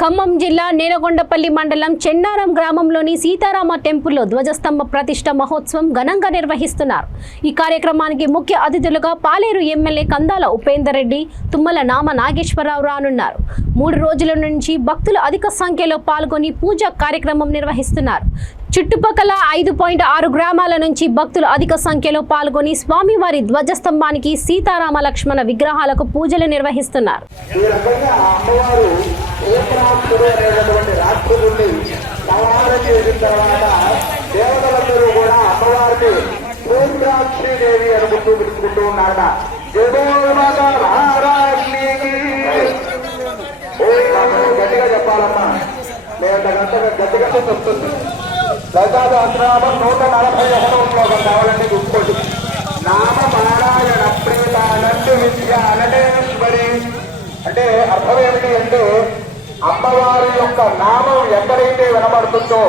ఖమ్మం జిల్లా నేలగొండపల్లి మండలం చెన్నారం గ్రామంలోని సీతారామ టెంపుల్లో ధ్వజస్తంభ ప్రతిష్ఠ మహోత్సవం ఘనంగా నిర్వహిస్తున్నారు. ఈ కార్యక్రమానికి ముఖ్య అతిథులుగా పాలేరు ఎమ్మెల్యే కందాల ఉపేందర్ రెడ్డి, తుమ్మల నామ నాగేశ్వరరావు రానున్నారు. 3 రోజుల నుంచి భక్తులు అధిక సంఖ్యలో పాల్గొని పూజా కార్యక్రమం నిర్వహిస్తున్నారు. చుట్టుపక్కల 5.6 గ్రామాల నుంచి భక్తులు అధిక సంఖ్యలో పాల్గొని స్వామివారి ధ్వజస్తంభానికి సీతారామ లక్ష్మణ విగ్రహాలకు పూజలు నిర్వహిస్తున్నారు. చెప్పాలమ్మా దశాదశనామం 141 శ్లోకం కావాలంటే చూసుకోండి. నామ నారాయణ ప్రేతానందు విద్య అనటేశ్వరి అంటే అర్థం ఏమిటి అంటే అమ్మవారి యొక్క నామం ఎక్కడైతే వినబడుతుందో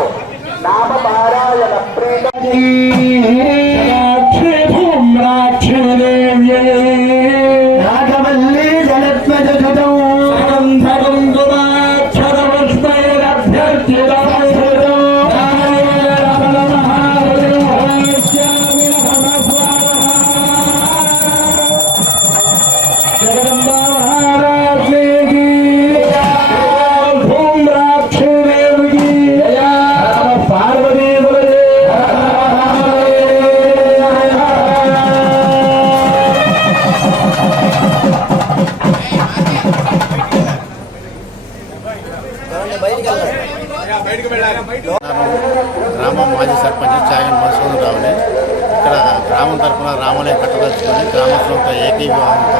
నామ నారాయణ ప్రేత గ్రామం మాజీ సర్పంచ్ చాగన్ మధుసూదనరావుని ఇక్కడ గ్రామం తరఫున రామాలయం కట్టదలుచుకొని గ్రామస్తులతో ఏకీభావంతో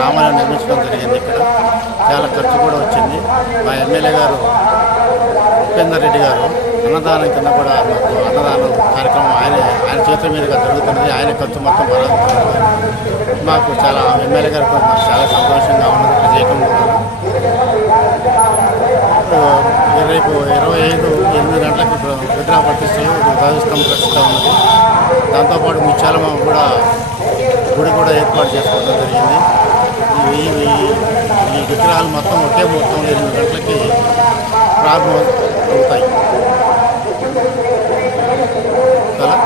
రామాలయం నిర్మించడం జరిగింది. ఇక్కడ చాలా ఖర్చు కూడా వచ్చింది. మా ఎమ్మెల్యే గారు ఉపేందర్ రెడ్డి గారు అన్నదానం కింద కూడా మాకు అన్నదానం కార్యక్రమం ఆయన చేతుల మీదుగా జరుగుతున్నది. ఆయన ఖర్చు మొత్తం భరాగుతున్నది. మాకు చాలా ఎమ్మెల్యే గారికి మాకు చాలా సంతోషంగా ఉన్నది. ప్రత్యేకంగా రేపు 25 గంటలకు విగ్రహ ప్రతిష్టలు ధ్వజస్తంభం ప్రతిష్ట ఉన్నది. దాంతోపాటు ముత్యాలమ్మ కూడా గుడి కూడా ఏర్పాటు చేసుకోవడం జరిగింది. ఈ విగ్రహాలు మొత్తం ఒకే ముహూర్తంలో 8 గంటలకి ప్రారంభం అవుతాయి కదా.